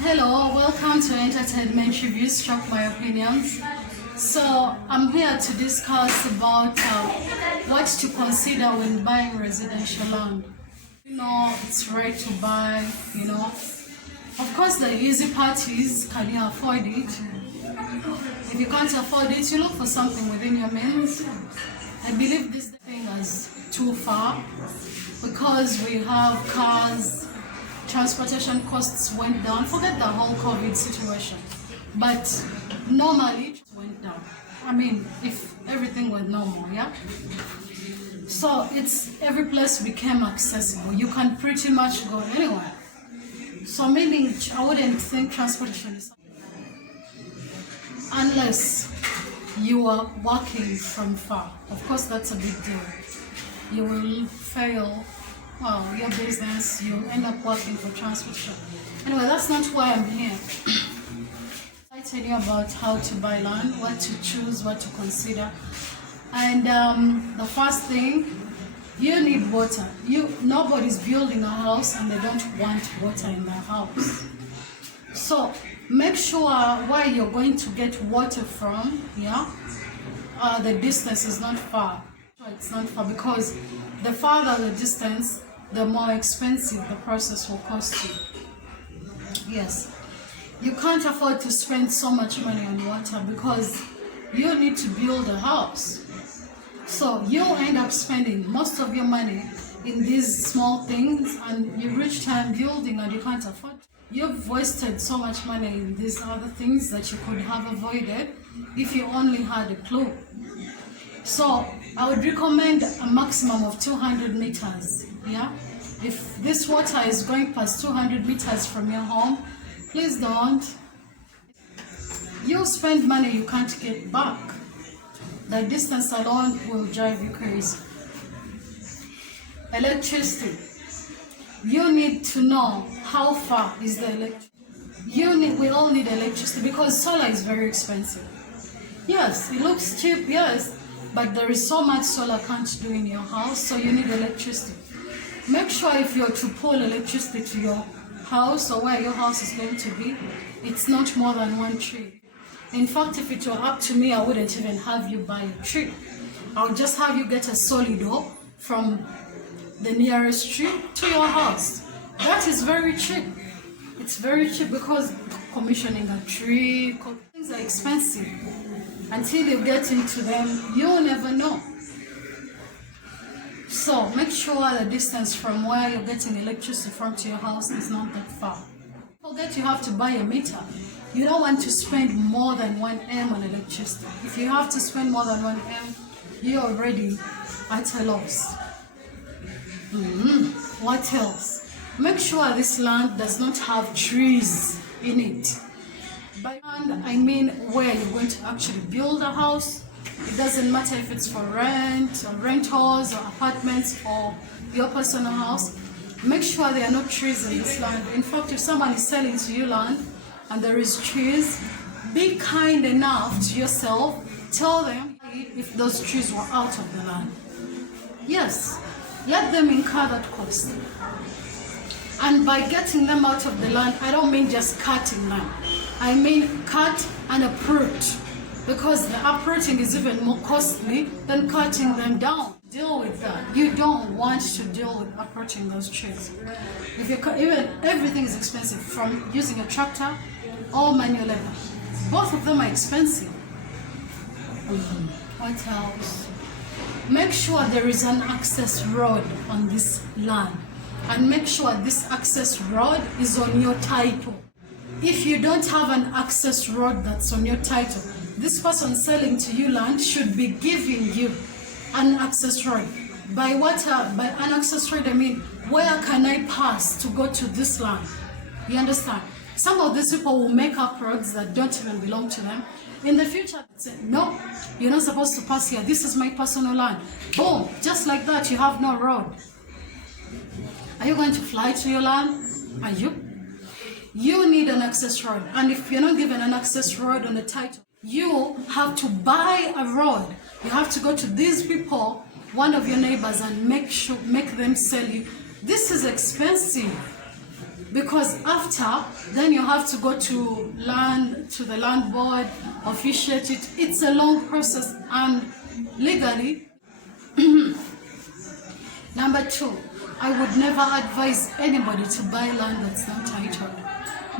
Hello, welcome to Entertainment Reviews, Struck My Opinions. So I'm here to discuss about what to consider when buying residential land. It's right to buy, Of course, the easy part is, can you afford it? If you can't afford it, you look for something within your means. I believe this thing is too far because we have cars, transportation costs went down. Forget the whole COVID situation. But normally it went down. I mean, if everything went normal, yeah? So every place became accessible. You can pretty much go anywhere. So meaning I wouldn't think transportation is unless you are walking from far. Of course, that's a big deal. You will fail, your business, you'll end up working for transportation. Anyway, that's not why I'm here. I tell you about how to buy land, what to choose, what to consider. And the first thing, you need water. Nobody's building a house and they don't want water in their house. So make sure where you're going to get water from, the distance is not far. It's not far because the farther the distance, the more expensive the process will cost you. Yes, you can't afford to spend so much money on water because you need to build a house. So you'll end up spending most of your money in these small things and you reach time building and you can't afford. You've wasted so much money in these other things that you could have avoided if you only had a clue. So I would recommend a maximum of 200 meters. If this water is going past 200 meters from your home, please don't. You'll spend money you can't get back. The distance alone will drive you crazy. Electricity. You need to know how far is the electricity. We all need electricity because solar is very expensive. Yes, it looks cheap, yes, but there is so much solar can't do in your house, so you need electricity. Make sure if you're to pull electricity to your house or where your house is going to be, it's not more than one tree. In fact, if it were up to me, I wouldn't even have you buy a tree. I would just have you get a solido from the nearest tree to your house. That is very cheap. It's very cheap because commissioning a tree, things are expensive. Until you get into them, you'll never know. So make sure the distance from where you're getting electricity from to your house is not that far. Forget you have to buy a meter. You don't want to spend more than 1 M on electricity. If you have to spend more than 1 M, you're already at a loss. What else? Make sure this land does not have trees in it. By land, I mean where you're going to actually build a house. It doesn't matter if it's for rent, or rentals, or apartments, or your personal house. Make sure there are no trees in this land. In fact, if someone is selling to you land and there is trees, be kind enough to yourself. Tell them if those trees were out of the land. Yes, let them incur that cost. And by getting them out of the land, I don't mean just cutting them. I mean cut and uproot, because the uprooting is even more costly than cutting them down. Deal with that. You don't want to deal with uprooting those trees. If you even everything is expensive, from using a tractor or manual labor. Both of them are expensive. What else? Make sure there is an access road on this land, and make sure this access road is on your title. If you don't have an access road that's on your title, this person selling to you land should be giving you an access road. By an access road, I mean, where can I pass to go to this land? You understand? Some of these people will make up roads that don't even belong to them. In the future, they say, no, you're not supposed to pass here. This is my personal land. Boom, just like that, you have no road. Are you going to fly to your land? Are you? You need an access road. And if you're not given an access road on the title, you have to buy a road. You have to go to these people, one of your neighbors, and make them sell you. This is expensive. Because after, then you have to go to the land board, officiate it. It's a long process, and legally. Number 2, I would never advise anybody to buy land that's not titled.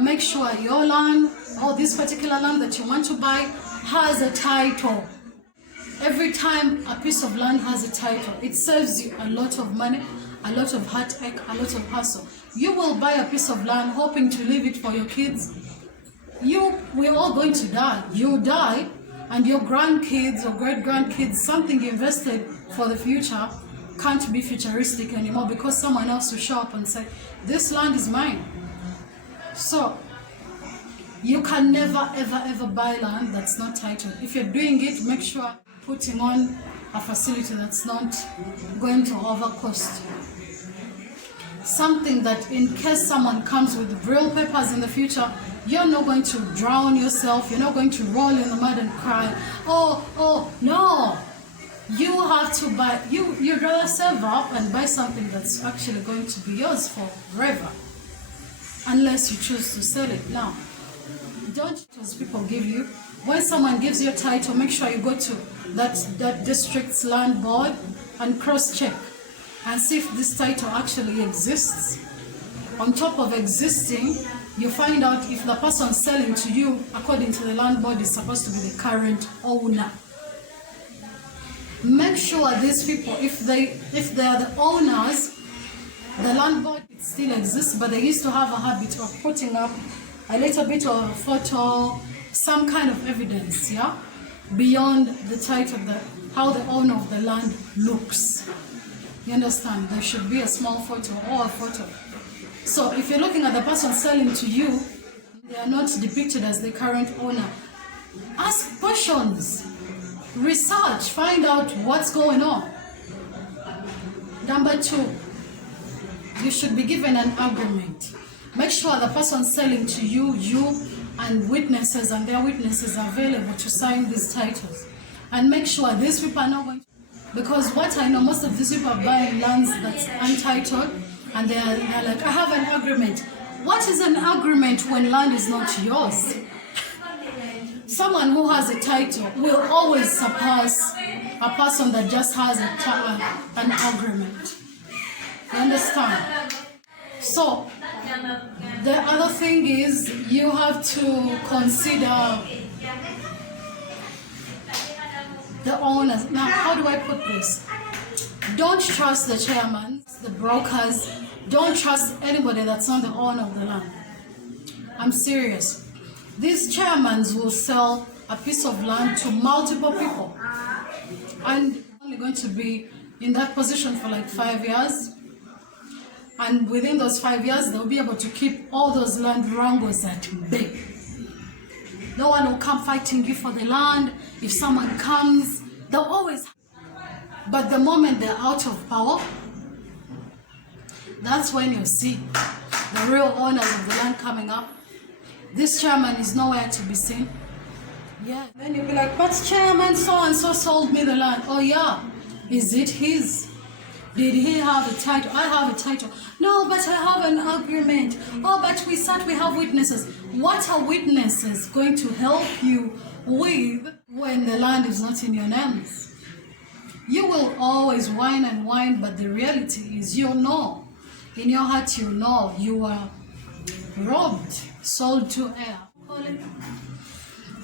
Make sure your land, or this particular land that you want to buy, has a title. Every time a piece of land has a title, it saves you a lot of money, a lot of heartache, a lot of hassle. You will buy a piece of land hoping to leave it for your kids. We're all going to die. You die, and your grandkids or great-grandkids, something you invested for the future, can't be futuristic anymore because someone else will show up and say, this land is mine. So you can never ever buy land that's not titled. If you're doing it, make sure putting on a facility that's not going to overcost. Something that in case someone comes with real papers in the future, you're not going to drown yourself, you're not going to roll in the mud and cry, oh, no. You have to buy, you'd rather save up and buy something that's actually going to be yours forever, unless you choose to sell it. Now, don't choose people give you. When someone gives you a title, make sure you go to that district's land board and cross-check and see if this title actually exists. On top of existing, you find out if the person selling to you, according to the land board, is supposed to be the current owner. Make sure these people, if they are the owners, the land board still exists, but they used to have a habit of putting up a little bit of a photo, some kind of evidence, yeah, beyond the title, how the owner of the land looks. You understand? There should be a small photo or a photo. So if you're looking at the person selling to you, they are not depicted as the current owner. Ask questions. Research, find out what's going on. Number 2, you should be given an agreement. Make sure the person selling to you and witnesses and their witnesses are available to sign these titles. And make sure these people are not going to, because what I know, most of these people are buying lands that's untitled, and they're like, I have an agreement. What is an agreement when land is not yours? Someone who has a title will always surpass a person that just has an agreement. You understand? So, the other thing is you have to consider the owners. Now, how do I put this? Don't trust the chairman, the brokers. Don't trust anybody that's not the owner of the land. I'm serious. These chairmans will sell a piece of land to multiple people, and only going to be in that position for like 5 years. And within those 5 years, they'll be able to keep all those land wrangles at bay. No one will come fighting you for the land. If someone comes, they'll always. But the moment they're out of power, that's when you see the real owners of the land coming up. This chairman is nowhere to be seen. Yeah. Then you'll be like, but chairman so-and-so sold me the land. Oh yeah. Is it his? Did he have a title? I have a title. No, but I have an agreement. Oh, but we have witnesses. What are witnesses going to help you with when the land is not in your names? You will always whine and whine, but the reality is you know. In your heart you know you are robbed, sold to air.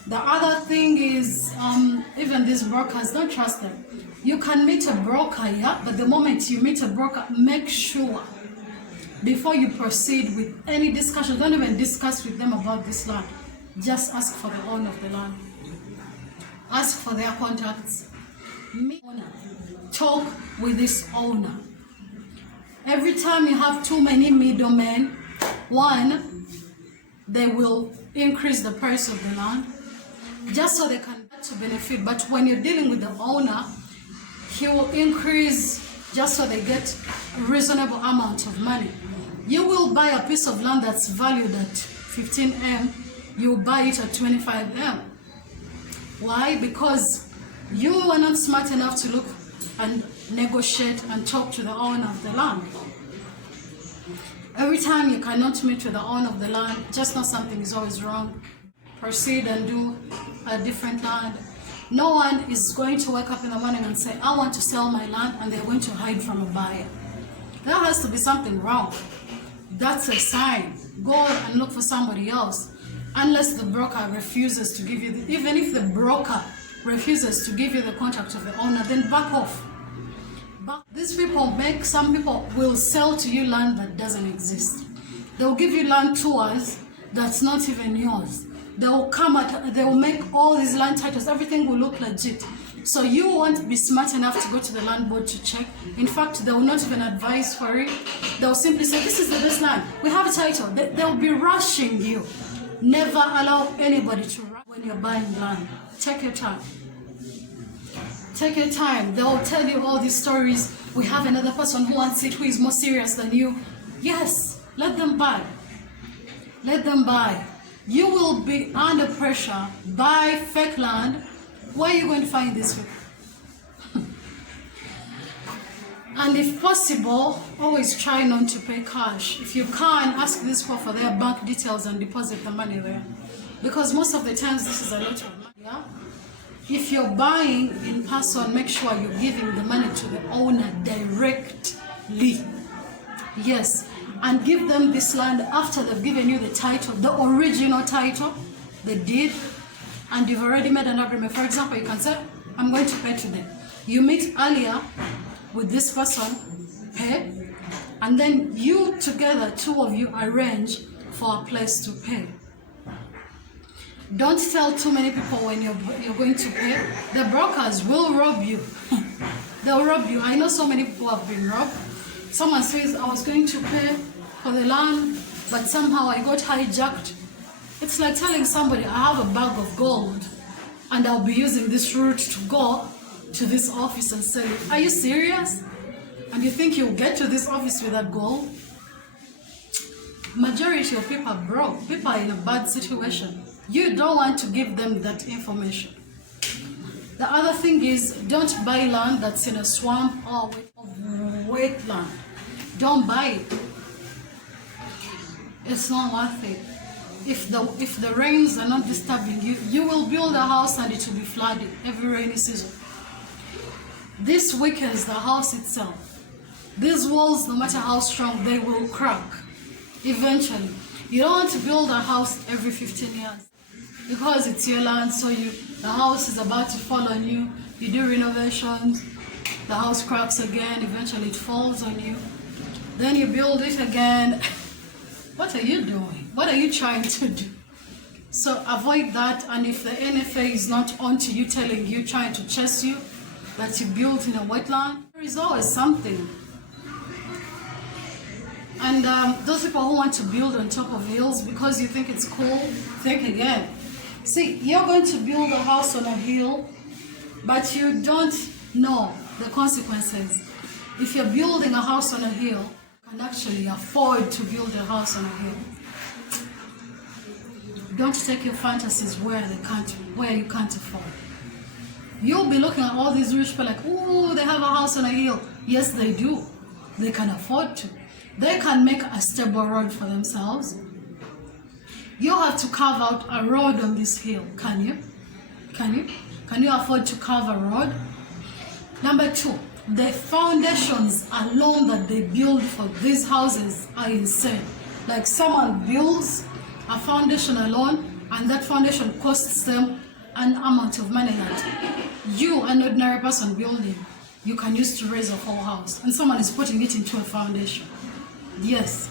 The other thing is, even these brokers, don't trust them. You can meet a broker, yeah, but the moment you meet a broker, make sure before you proceed with any discussion, don't even discuss with them about this land. Just ask for the owner of the land. Ask for their contacts. Meet owner. Talk with this owner. Every time you have too many middlemen, one, they will increase the price of the land just so they can get to benefit. But when you're dealing with the owner, he will increase just so they get a reasonable amount of money. You will buy a piece of land that's valued at 15M, you buy it at 25M. Why? Because you are not smart enough to look and negotiate and talk to the owner of the land. Every time you cannot meet with the owner of the land, just know something is always wrong. Proceed and do a different land. No one is going to wake up in the morning and say, I want to sell my land, and they're going to hide from a buyer. There has to be something wrong. That's a sign. Go and look for somebody else. Unless the broker refuses to give you, even if the broker refuses to give you the contact of the owner, then back off. But these people some people will sell to you land that doesn't exist. They'll give you land tours that's not even yours. They'll make all these land titles, everything will look legit. So you won't be smart enough to go to the land board to check. In fact, they will not even advise for it. They'll simply say, this is the best land. We have a title. They'll be rushing you. Never allow anybody to rush when you're buying land. Take your time. Take your time. They'll tell you all these stories. We have another person who wants it, who is more serious than you. Yes, let them buy. Let them buy. You will be under pressure. Buy fake land. Where are you going to find this people? And if possible, always try not to pay cash. If you can, ask these people for their bank details and deposit the money there. Because most of the times this is a lot of money. Yeah? If you're buying in person, make sure you're giving the money to the owner directly. Yes. And give them this land after they've given you the title, the original title, the deed, and you've already made an agreement. For example, you can say, I'm going to pay today. You meet earlier with this person, pay, and then you together, two of you, arrange for a place to pay. Don't tell too many people when you're going to pay. The brokers will rob you. They'll rob you. I know so many people have been robbed. Someone says, I was going to pay for the land, but somehow I got hijacked. It's like telling somebody, I have a bag of gold, and I'll be using this route to go to this office and sell it. Are you serious? And you think you'll get to this office with that gold? Majority of people are broke. People are in a bad situation. You don't want to give them that information. The other thing is, don't buy land that's in a swamp or wetland. Don't buy it. It's not worth it. If the rains are not disturbing you, you will build a house and it will be flooded every rainy season. This weakens the house itself. These walls, no matter how strong, they will crack eventually. You don't want to build a house every 15 years because it's your land, so the house is about to fall on you. You do renovations, the house cracks again, eventually it falls on you. Then you build it again. What are you doing? What are you trying to do? So avoid that, and if the NFA is not on to you, telling you, trying to chase you, that you built in a wetland, there is always something. And those people who want to build on top of hills because you think it's cool, think again. See, you're going to build a house on a hill, but you don't know the consequences. If you're building a house on a hill, you can actually afford to build a house on a hill. Don't take your fantasies where you can't afford. You'll be looking at all these rich people like, ooh, they have a house on a hill. Yes, they do. They can afford to. They can make a stable road for themselves. You have to carve out a road on this hill. Can you? Can you? Can you afford to carve a road? Number two, the foundations alone that they build for these houses are insane. Like someone builds a foundation alone, and that foundation costs them an amount of money that you, an ordinary person building, you can use to raise a whole house. And someone is putting it into a foundation. Yes.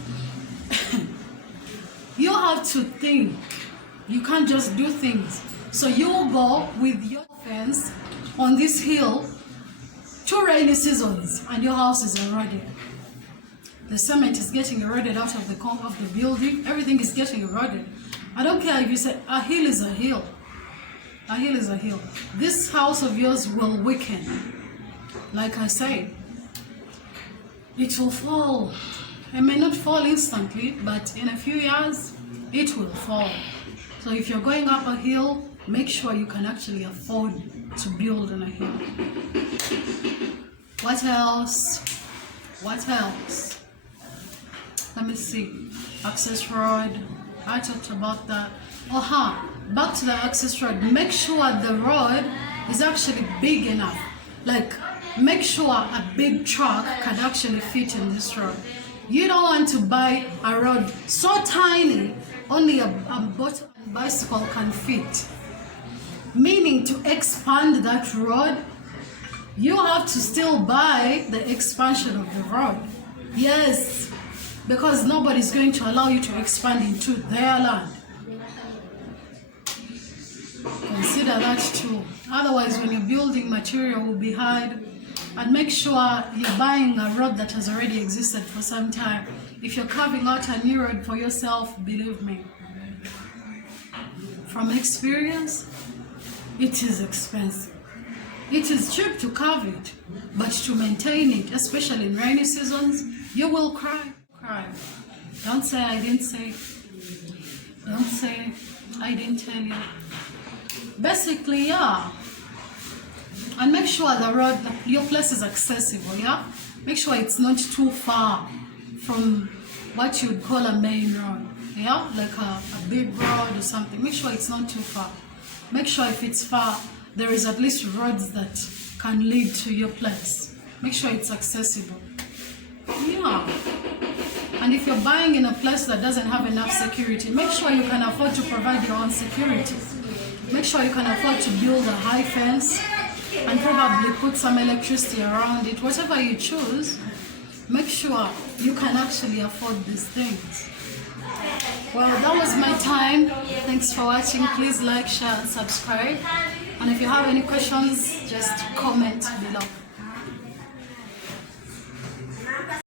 You have to think. You can't just do things. So you go with your fence on this hill 2 rainy seasons and your house is eroded. The cement is getting eroded out of the building. Everything is getting eroded. I don't care if you say a hill is a hill. A hill is a hill. This house of yours will weaken. Like I say, it will fall. It may not fall instantly, but in a few years, it will fall. So if you're going up a hill, make sure you can actually afford to build on a hill. What else? What else? Let me see. Access road. I talked about that. Back to the access road. Make sure the road is actually big enough. Like, make sure a big truck can actually fit in this road. You don't want to buy a road so tiny, only a bicycle can fit. Meaning, to expand that road, you have to still buy the expansion of the road. Yes, because nobody's going to allow you to expand into their land. Consider that too. Otherwise, when you're building, material will be hard. And make sure you're buying a road that has already existed for some time. If you're carving out a new road for yourself, believe me, from experience, it is expensive. It is cheap to carve it, but to maintain it, especially in rainy seasons, you will cry. Don't say I didn't say. Don't say I didn't tell you. Basically, yeah. And make sure the road, your place is accessible, yeah? Make sure it's not too far from what you'd call a main road, yeah? Like a big road or something. Make sure it's not too far. Make sure if it's far, there is at least roads that can lead to your place. Make sure it's accessible. Yeah. And if you're buying in a place that doesn't have enough security, make sure you can afford to provide your own security. Make sure you can afford to build a high fence and probably put some electricity around it. Whatever you choose, make sure you can actually afford these things. Well, that was my time. Thanks for watching. Please like, share, and subscribe. And if you have any questions, just comment below.